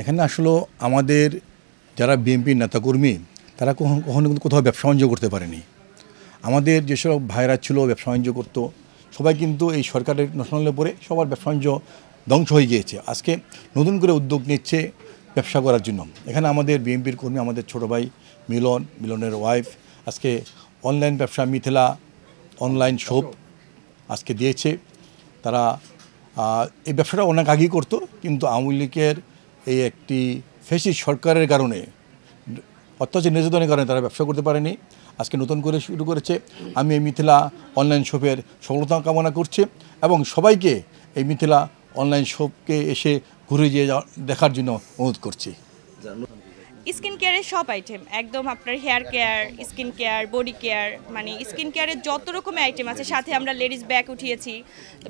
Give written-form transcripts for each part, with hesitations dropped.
এখানে আসলে আমাদের যারা বিএনপির নেতাকর্মী তারা কখনো কিন্তু কোথাও ব্যবসা বাণিজ্য করতে পারেনি। আমাদের যেসব ভাইরা ছিল ব্যবসা বাণিজ্য করতো সবাই কিন্তু এই সরকারের ন্যাশনালের পরে সবার ব্যবসা বাণিজ্য ধ্বংস হয়ে গিয়েছে। আজকে নতুন করে উদ্যোগ নিচ্ছে ব্যবসা করার জন্য। এখানে আমাদের বিএনপির কর্মী, আমাদের ছোটো ভাই মিলনের ওয়াইফ আজকে অনলাইন ব্যবসা মিথিলা অনলাইন শপ আজকে দিয়েছে। তারা এই ব্যবসাটা অনেক আগেই করতো, কিন্তু আওয়ামী লীগের এই একটি ফ্যাসিস্ট সরকারের কারণে, অত্যাচার নির্যাতনের কারণে তারা ব্যবসা করতে পারেনি। আজকে নতুন করে শুরু করেছে। আমি এই মিথিলা অনলাইন শপের সফলতা কামনা করছি এবং সবাইকে এই মিথিলা অনলাইন শপকে এসে ঘুরে গিয়ে দেখার জন্য অনুরোধ করছি। স্কিন কেয়ারের সব আইটেম একদম, আপনার hair care, skin care, body care, মানে স্কিন কেয়ারের যত রকমের আইটেম আছে। সাথে আমরা লেডিস ব্যাগ উঠিয়েছি,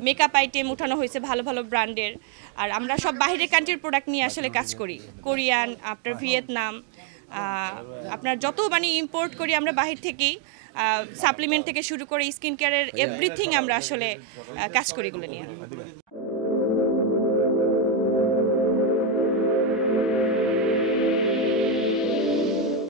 মেকআপ আইটেম উঠানো হয়েছে ভালো ভালো ব্র্যান্ডের। আর আমরা সব বাইরের কান্ট্রির প্রোডাক্ট নিয়ে আসলে কাজ করি, কোরিয়ান, আপনার ভিয়েতনাম, আপনার যত মানে ইম্পোর্ট করি আমরা বাহির থেকেই। সাপ্লিমেন্ট থেকে শুরু করে স্কিন কেয়ারের এভরিথিং আমরা আসলে কাজ করি এগুলো নিয়ে।